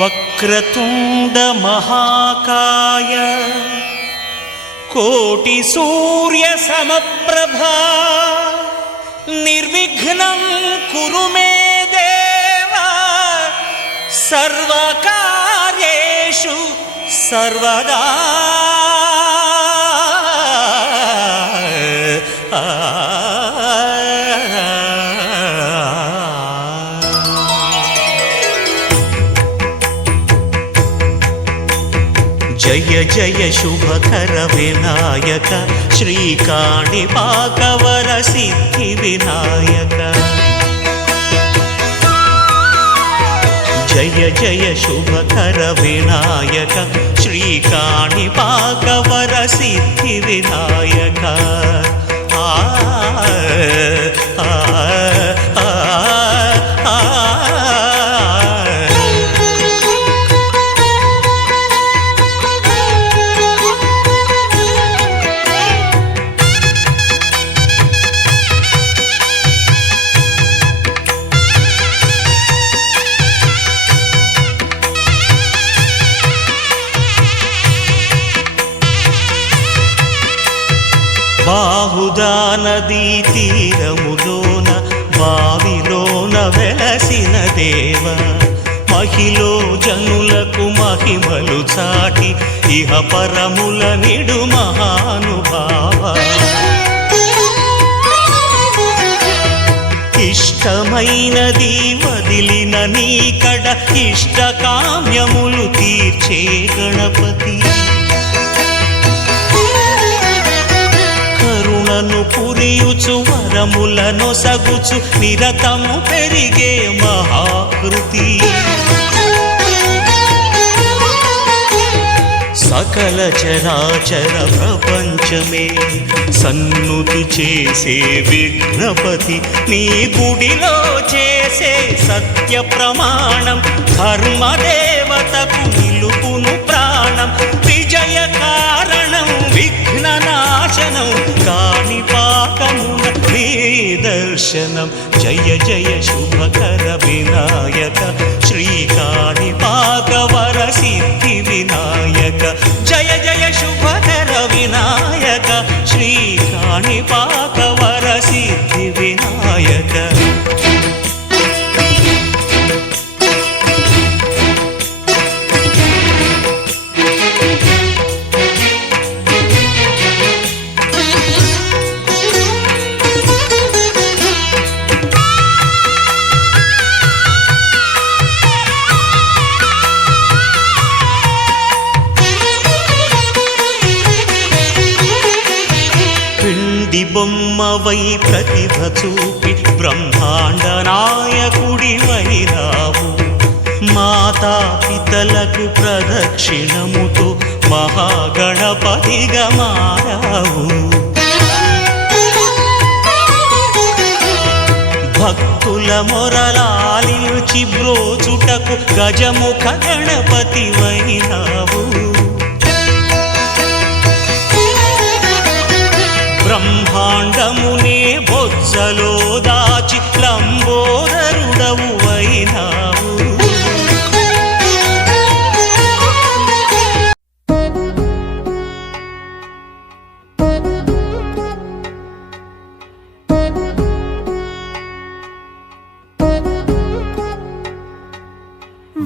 వక్రతుండ మహాకాయ కోటి సూర్య సమప్రభా నిర్విఘ్నం కురు మే దేవ సర్వకార్యేషు సర్వదా. జయ జయ శుభకర వినాయక శ్రీకాణిపాకవర సిద్ధి వినాయక. జయ జయ శుభకర వినాయక శ్రీకాణిపాకవర సిద్ధి వినాయక. ఆ బాహుదా నదీ తీరములోన బావిలోన వెలసిన దేవ మహిలో జనులకు మహిమలు చాటి ఇహ పరముల నిడు మహానుభావ. ఇష్టమైనది వదిలిన నీకడ ఇష్టకామ్యములు తీర్చే గణపతి. కరుణను పురియుచు వరములను సగుచు నిరతము పెరిగే మహాకృతి. సకల చరాచర ప్రపంచమే సన్నుతి చేసే విఘ్నపతి. నీ గుడిలో చేసే సత్య ప్రమాణం ధర్మదేవతకు నిలుపును ప్రాణం. విజయ కారణం విఘ్ననాశనం కాణిపాకమున నీ దర్శనం. జయ జయ శుభకర వినాయక శ్రీకాణిపాకవర సిద్ధి వినాయక. జయ జయ శుభకర వినాయక శ్రీకాణిపాకవర సిద్ధి వినాయక. బొమ్మవై ప్రతిభ చూపి బ్రహ్మాండ నాయకుడివైరావు. మాతా పితలకు ప్రదక్షిణముతో మహాగణపతిగా మారావు. భక్తుల మొరలాలించి బ్రోచుటకు గజముఖ గణపతివైనావు. బ్రహ్మాండమునే బొజ్జలో దాచి లంబోదరుడవు అయినావు.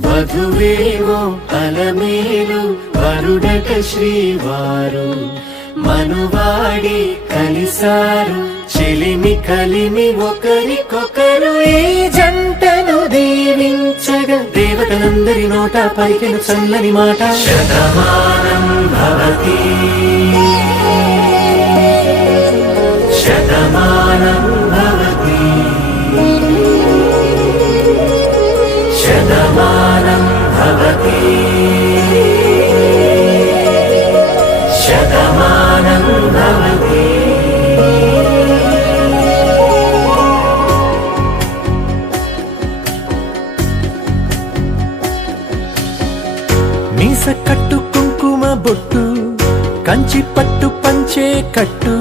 వధువేమో అలమేలు వరుడట శ్రీవారు మనువాడి కలిసారు చెలిమి కలిమి ఒకరికొకరు. ఈ జంటను దీవించగా దేవతలందరి నోట పలికెను చల్లని మాట. శతమానం భవతి శతమానం భవతి శతమానం భవతి శతమానం భవతి. మీస కట్టు కుంకుమ బొట్టు కంచి పట్టు పంచే కట్టు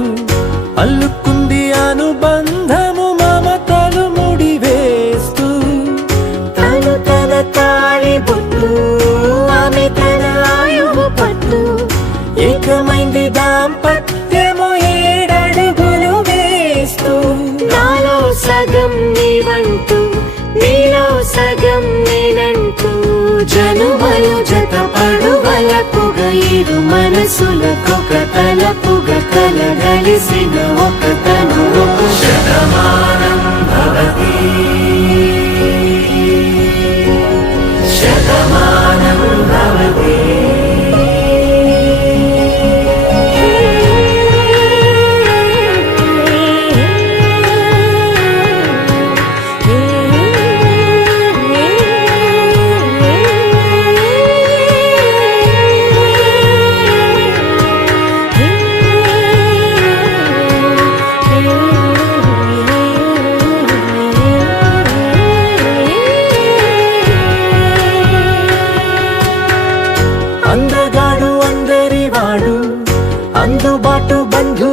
అల్లుకుంది అనుబంధము మమతలు ముడివేస్తూ. తను తన తాళి బొట్టు సొంతం నేనంటూ జనుమలు జతపడువలపుగ ఇరు మనసులకొక తలపుగ కలగలిసిన ఒక తను శతమానం భవతి శతమానం భవతి అందగాడు అందరివాడు అందుబాటు బంధు